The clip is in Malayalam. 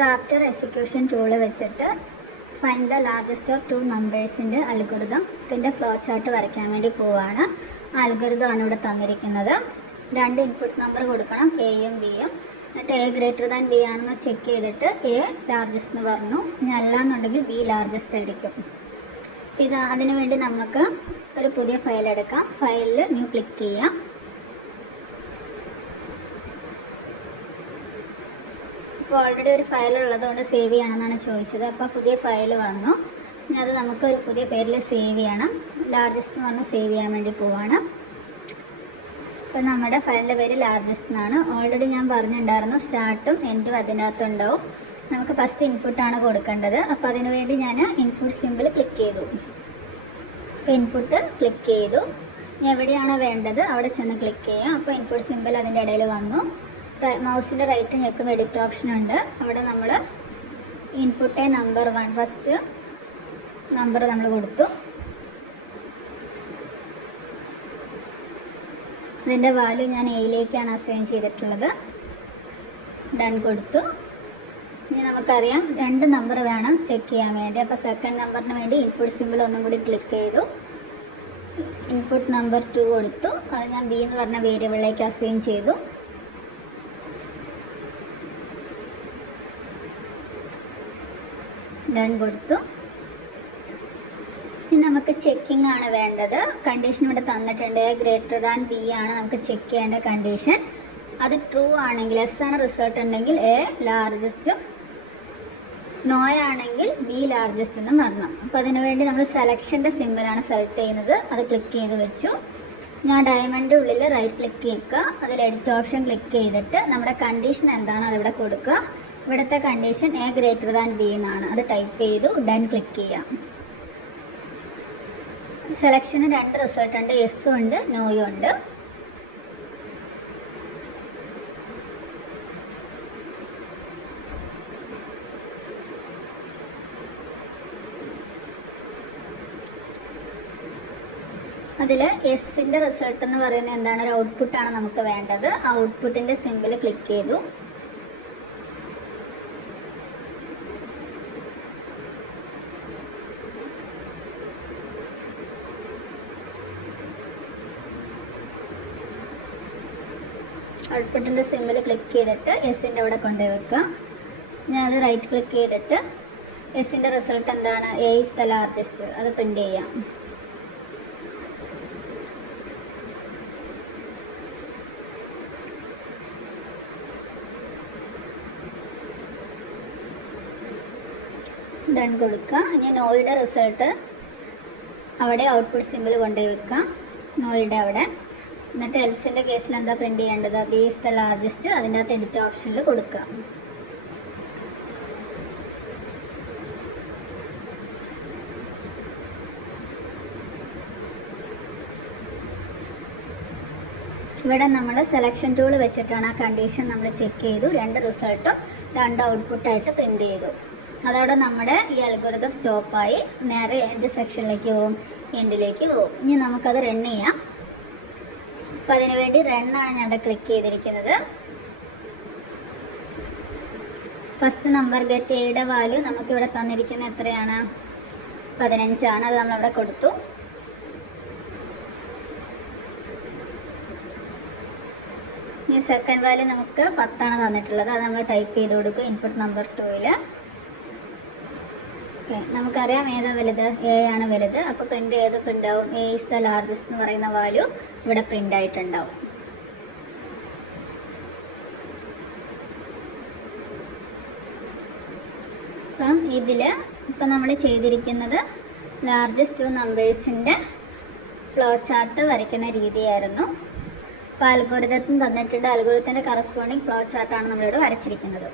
റാപ്റ്റർ എക്സിക്യൂഷൻ ടൂള് വെച്ചിട്ട് find the largest of two നമ്പേഴ്സിൻ്റെ അൽഗോരിതത്തിൻ്റെ ഫ്ലോ ചാർട്ട് വരയ്ക്കാൻ വേണ്ടി പോവുകയാണ്. അൽഗോരിതം ആണ് ഇവിടെ തന്നിരിക്കുന്നത്. രണ്ട് ഇൻപുട്ട് നമ്പർ കൊടുക്കണം, എയും ബിയും. എന്നിട്ട് എ ഗ്രേറ്റർ ദാൻ ബി ആണെന്ന് ചെക്ക് ചെയ്തിട്ട് എ ലാർജസ്റ്റ് എന്ന് പറഞ്ഞു. ഇനി അല്ലാന്നുണ്ടെങ്കിൽ ബി ലാർജസ്റ്റ് ആയിരിക്കും. അതിനു വേണ്ടി നമുക്ക് ഒരു പുതിയ ഫയൽ എടുക്കാം. ഫയലിൽ ന്യൂ ക്ലിക്ക് ചെയ്യാം. ഇപ്പോൾ ഓൾറെഡി ഒരു ഫയൽ ഉള്ളതുകൊണ്ട് സേവ് ചെയ്യണമെന്നാണ് ചോദിച്ചത്. അപ്പോൾ പുതിയ ഫയൽ വന്നു. ഇനി അത് നമുക്ക് ഒരു പുതിയ പേരിൽ സേവ് ചെയ്യണം. ലാർജസ്റ്റ് എന്ന് പറഞ്ഞാൽ സേവ് ചെയ്യാൻ വേണ്ടി പോവാണ്. അപ്പോൾ നമ്മുടെ ഫയലിൻ്റെ പേര് ലാർജസ്റ്റ് എന്നാണ്. ഓൾറെഡി ഞാൻ പറഞ്ഞിട്ടുണ്ടായിരുന്നു സ്റ്റാർട്ടും എൻഡും അതിനകത്തുണ്ടാവും. നമുക്ക് ഫസ്റ്റ് ഇൻപുട്ടാണ് കൊടുക്കേണ്ടത്. അപ്പോൾ അതിനു വേണ്ടി ഞാൻ ഇൻപുട്ട് സിമ്പിൾ ക്ലിക്ക് ചെയ്തു. അപ്പോൾ ഇൻപുട്ട് ക്ലിക്ക് ചെയ്തു. ഇനി എവിടെയാണോ വേണ്ടത് അവിടെ ചെന്ന് ക്ലിക്ക് ചെയ്യാം. അപ്പോൾ ഇൻപുട്ട് സിമ്പിൾ അതിൻ്റെ ഇടയിൽ വന്നു. മൗസിൻ്റെ റൈറ്റ് ഞെക്കും എഡിറ്റ് ഓപ്ഷൻ ഉണ്ട്. അവിടെ നമ്മൾ ഇൻപുട്ട് നമ്പർ 1 ഫസ്റ്റ് നമ്പർ നമ്മൾ കൊടുത്തു. അതിൻ്റെ വാല്യൂ ഞാൻ എയിലേക്കാണ് അസൈൻ ചെയ്തിട്ടുള്ളത്. ഡൺ കൊടുത്തു. ഇനി നമുക്കറിയാം രണ്ട് നമ്പർ വേണം ചെക്ക് ചെയ്യാൻ വേണ്ടി. അപ്പോൾ സെക്കൻഡ് നമ്പറിന് വേണ്ടി ഇൻപുട്ട് സിമ്പിൾ ഒന്നും കൂടി ക്ലിക്ക് ചെയ്തു. ഇൻപുട്ട് നമ്പർ 2 കൊടുത്തു. അത് ഞാൻ ബി എന്ന് പറഞ്ഞ വേരിയബിളിലേക്ക് അസൈൻ ചെയ്തു. ഡൺ കൊടുത്തു. ഇനി നമുക്ക് ചെക്കിംഗ് ആണ് വേണ്ടത്. കണ്ടീഷൻ ഇവിടെ തന്നിട്ടുണ്ട്. എ ഗ്രേറ്റർ ദാൻ ബി ആണ് നമുക്ക് ചെക്ക് ചെയ്യേണ്ട കണ്ടീഷൻ. അത് ട്രൂ ആണെങ്കിൽ എസ് ആണ് റിസൾട്ട് ഉണ്ടെങ്കിൽ എ ലാർജസ്റ്റും നോ ആണെങ്കിൽ ബി ലാർജസ്റ്റ് എന്നും വരണം. അപ്പോൾ അതിനു വേണ്ടി നമ്മൾ സെലക്ഷൻ്റെ സിമ്പിളാണ് സെലക്ട് ചെയ്യുന്നത്. അത് ക്ലിക്ക് ചെയ്ത് വെച്ചു. ഞാൻ ഡയമണ്ടിൻ്റെ ഉള്ളിൽ റൈറ്റ് ക്ലിക്ക് ചെയ്യുക. അതിൽ എഡിറ്റ് ഓപ്ഷൻ ക്ലിക്ക് ചെയ്തിട്ട് നമ്മുടെ കണ്ടീഷൻ എന്താണോ അതിവിടെ കൊടുക്കുക. ഇവിടുത്തെ condition A greater than B എന്നാണ്. അത് ടൈപ്പ് ചെയ്തു. ഡൺ ക്ലിക്ക് ചെയ്യാം. സെലക്ഷന് രണ്ട് റിസൾട്ട് ഉണ്ട്, യെസ്സും ഉണ്ട് നോയും ഉണ്ട്. അതിൽ എസിൻ്റെ റിസൾട്ട് എന്ന് പറയുന്നത് എന്താണ്, ഒരു ഔട്ട്പുട്ടാണ് നമുക്ക് വേണ്ടത്. ആ ഔട്ട്പുട്ടിൻ്റെ സിമ്പിൾ ക്ലിക്ക് ചെയ്തു. ഔട്ട്പുട്ടിൻ്റെ സിമ്പിൾ ക്ലിക്ക് ചെയ്തിട്ട് എസിൻ്റെ അവിടെ കൊണ്ടുപോയി വെക്കുക. ഞാൻ അത് റൈറ്റ് ക്ലിക്ക് ചെയ്തിട്ട് എസിൻ്റെ റിസൾട്ട് എന്താണ്, എ ഈസ് ദ ലാർജസ്റ്റ്, അത് പ്രിൻ്റ് ചെയ്യാം. ഡൺ കൊടുക്കുക. ഇനി നോയുടെ റിസൾട്ട് അവിടെ ഔട്ട്പുട്ട് സിമ്പിൾ കൊണ്ടുപോയി വെക്കുക, നോയുടെ അവിടെ. എന്നിട്ട് എൽസിൻ്റെ കേസിൽ എന്താ പ്രിൻ്റ് ചെയ്യേണ്ടത്, ബി ഈസ് ദ ലാർജസ്റ്റ്. അതിൻ്റെ അകത്ത് എഡിറ്റ് ഓപ്ഷനിൽ കൊടുക്കുക. ഇവിടെ നമ്മൾ സെലക്ഷൻ ടൂൾ വെച്ചിട്ടാണ് ആ കണ്ടീഷൻ നമ്മൾ ചെക്ക് ചെയ്തു. രണ്ട് റിസൾട്ടും രണ്ട് ഔട്ട്പുട്ടായിട്ട് പ്രിൻ്റ് ചെയ്തു. അതോടെ നമ്മുടെ ഈ അൽഗോരിതം സ്റ്റോപ്പായി. നേരെ എന്ത് സെക്ഷനിലേക്ക് പോകും, എൻഡിലേക്ക് പോകും. ഇനി നമുക്കത് റൺ ചെയ്യാം. അപ്പോൾ അതിനു വേണ്ടി റണ്ണാണ് ഞാൻ ഇവിടെ ക്ലിക്ക് ചെയ്തിരിക്കുന്നത്. ഫസ്റ്റ് നമ്പർ ഗെറ്റ് എയുടെ വാല്യൂ നമുക്കിവിടെ തന്നിരിക്കുന്നത് എത്രയാണ്, 15 ആണ്. അത് നമ്മളിവിടെ കൊടുത്തു. ഈ സെക്കൻഡ് വാല്യൂ നമുക്ക് 10 ആണ് തന്നിട്ടുള്ളത്. അത് നമ്മൾ ടൈപ്പ് ചെയ്ത് കൊടുക്കും ഇൻപുട്ട് നമ്പർ 2ൽ. ഓക്കെ, നമുക്കറിയാം ഏതാ വലുത്, എ ആണ് വലുത്. അപ്പോൾ പ്രിൻ്റ് ഏത് പ്രിൻ്റ് ആവും, എ ഈസ് ദ ലാർജസ്റ്റ് എന്ന് പറയുന്ന വാല്യൂ ഇവിടെ പ്രിൻ്റ് ആയിട്ടുണ്ടാവും. അപ്പം ഇപ്പം നമ്മൾ ചെയ്തിരിക്കുന്നത് ലാർജസ്റ്റ് ടു നമ്പേഴ്സിൻ്റെ ഫ്ലോ ചാർട്ട് വരയ്ക്കുന്ന രീതിയായിരുന്നു. അപ്പോൾ അൽഗോരിതത്തിന് തന്നിട്ടുണ്ട്. അൽഗോരിതത്തിൻ്റെ കറസ്പോണ്ടിങ് ഫ്ലോ ചാർട്ടാണ് നമ്മളിവിടെ വരച്ചിരിക്കുന്നത്.